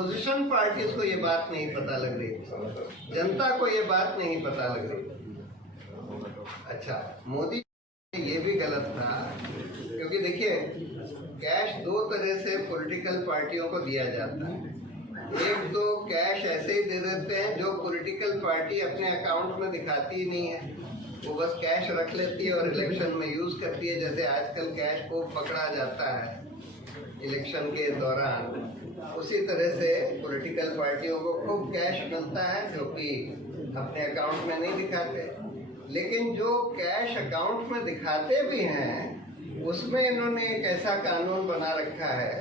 Opposition parties को ये बात नहीं पता लग रही, जनता को ये बात नहीं पता लग रही। अच्छा, मोदी ये भी गलत था, क्योंकि देखिए कैश दो तरह से पॉलिटिकल पार्टियों को दिया जाता है। एक तो कैश ऐसे ही दे देते हैं जो पॉलिटिकल पार्टी अपने अकाउंट में दिखाती ही नहीं है, वो बस कैश रख लेती है और इलेक्शन में यूज करती है। जैसे आजकल कैश को पकड़ा जाता है इलेक्शन के दौरान, उसी तरह से पॉलिटिकल पार्टियों को खूब कैश मिलता है जो कि अपने अकाउंट में नहीं दिखाते। लेकिन जो कैश अकाउंट में दिखाते भी हैं उसमें इन्होंने एक ऐसा कानून बना रखा है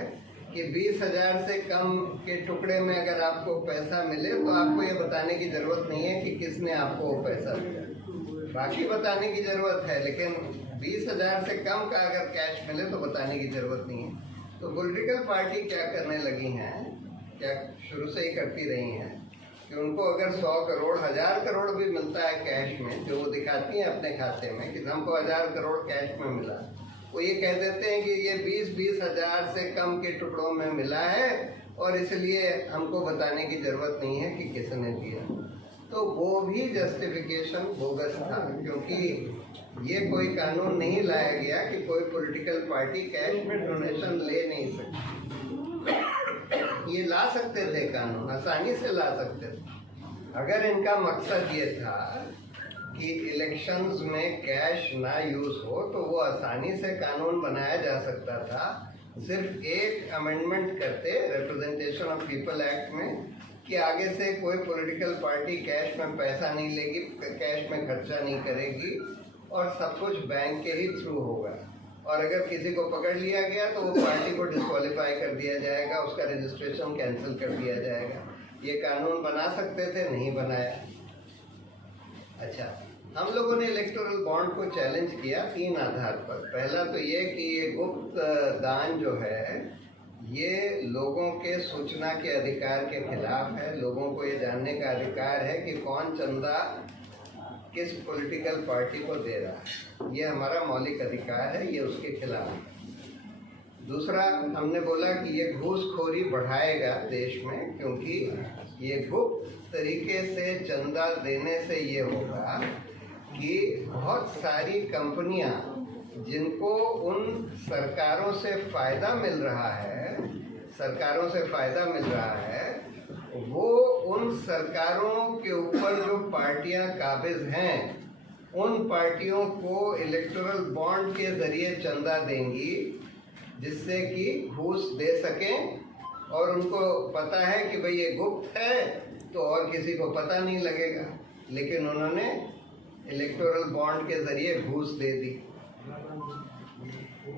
कि 20,000 से कम के टुकड़े में अगर आपको पैसा मिले तो आपको ये बताने की जरूरत नहीं है कि किसने आपको वो पैसा दिया, बाकी बताने की जरूरत है, लेकिन 20,000 से कम का अगर कैश मिले तो बताने की जरूरत नहीं है। तो पॉलिटिकल पार्टी क्या करने लगी हैं, क्या शुरू से ही करती रही हैं कि उनको अगर 100 करोड़ 1000 करोड़ भी मिलता है कैश में, जो वो दिखाती हैं अपने खाते में कि हमको 1000 करोड़ कैश में मिला, वो ये कह देते हैं कि ये 20-20 हजार से कम के टुकड़ों में मिला है और इसलिए हमको बताने की जरूरत नहीं है कि किसने दिया। तो वो भी जस्टिफिकेशन बोगस था, क्योंकि ये कोई कानून नहीं लाया गया कि कोई पॉलिटिकल पार्टी कैश में डोनेशन ले नहीं सकती। ये ला सकते थे कानून, आसानी से ला सकते थे, अगर इनका मकसद ये था कि इलेक्शंस में कैश ना यूज हो तो वो आसानी से कानून बनाया जा सकता था। सिर्फ एक अमेंडमेंट करते रिप्रेजेंटेशन ऑफ पीपल एक्ट में कि आगे से कोई पॉलिटिकल पार्टी कैश में पैसा नहीं लेगी, कैश में खर्चा नहीं करेगी और सब कुछ बैंक के ही थ्रू होगा। और अगर किसी को पकड़ लिया गया तो वो पार्टी को डिस्क्वालीफाई कर दिया जाएगा, उसका रजिस्ट्रेशन कैंसिल कर दिया जाएगा। ये कानून बना सकते थे, नहीं बनाया। अच्छा, हम लोगों ने इलेक्टोरल बॉन्ड को चैलेंज किया 3 आधार पर। पहला तो ये कि ये गुप्त दान जो है ये लोगों के सूचना के अधिकार के खिलाफ है। लोगों को ये जानने का अधिकार है कि कौन चंदा किस पॉलिटिकल पार्टी को दे रहा है, ये हमारा मौलिक अधिकार है, ये उसके खिलाफ है। दूसरा, हमने बोला कि ये घूसखोरी बढ़ाएगा देश में, क्योंकि ये गुप्त तरीके से चंदा देने से ये होगा कि बहुत सारी कंपनियां जिनको उन सरकारों से फायदा मिल रहा है, वो उन सरकारों के ऊपर जो पार्टियां काबिज हैं उन पार्टियों को इलेक्टोरल बॉन्ड के जरिए चंदा देंगी, जिससे कि घूस दे सकें। और उनको पता है कि भाई ये गुप्त है तो और किसी को पता नहीं लगेगा, लेकिन उन्होंने इलेक्टोरल बॉन्ड के जरिए घूस दे दी।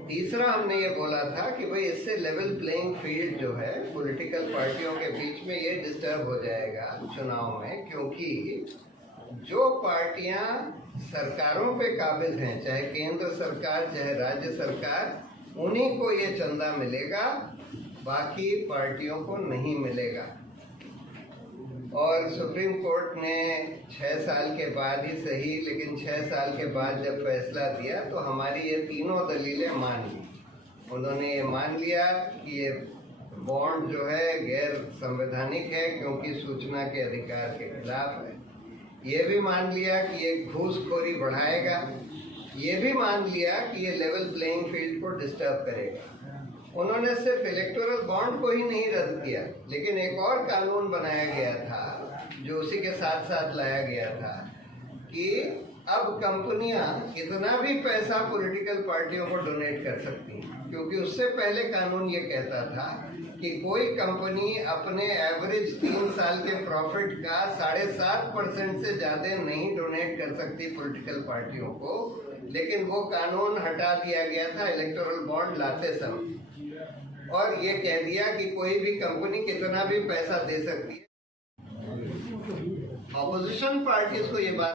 तीसरा, हमने ये बोला था कि भाई इससे लेवल प्लेइंग फील्ड जो है पॉलिटिकल पार्टियों के बीच में ये डिस्टर्ब हो जाएगा चुनाव में, क्योंकि जो पार्टियां सरकारों पे काबिज हैं, चाहे केंद्र सरकार चाहे राज्य सरकार, उन्हीं को ये चंदा मिलेगा, बाकी पार्टियों को नहीं मिलेगा। और सुप्रीम कोर्ट ने 6 साल के बाद ही सही, लेकिन 6 साल के बाद जब फैसला दिया तो हमारी ये तीनों दलीलें मान ली। उन्होंने ये मान लिया कि ये बॉन्ड जो है गैर संवैधानिक है क्योंकि सूचना के अधिकार के खिलाफ है। ये भी मान लिया कि ये घूसखोरी बढ़ाएगा। ये भी मान लिया कि ये लेवल प्लेइंग फील्ड को डिस्टर्ब करेगा। उन्होंने सिर्फ इलेक्टोरल बॉन्ड को ही नहीं रद्द किया, लेकिन एक और कानून बनाया गया था जो उसी के साथ साथ लाया गया था कि अब कंपनियां कितना भी पैसा पॉलिटिकल पार्टियों को डोनेट कर सकती हैं, क्योंकि उससे पहले कानून ये कहता था कि कोई कंपनी अपने एवरेज 3 साल के प्रॉफिट का 7.5% से ज़्यादा नहीं डोनेट कर सकती पॉलिटिकल पार्टियों को। लेकिन वो कानून हटा दिया गया था इलेक्टोरल बॉन्ड लाते समय, और ये कह दिया कि कोई भी कंपनी कितना भी पैसा दे सकती है। ऑपोजिशन पार्टीज को ये बात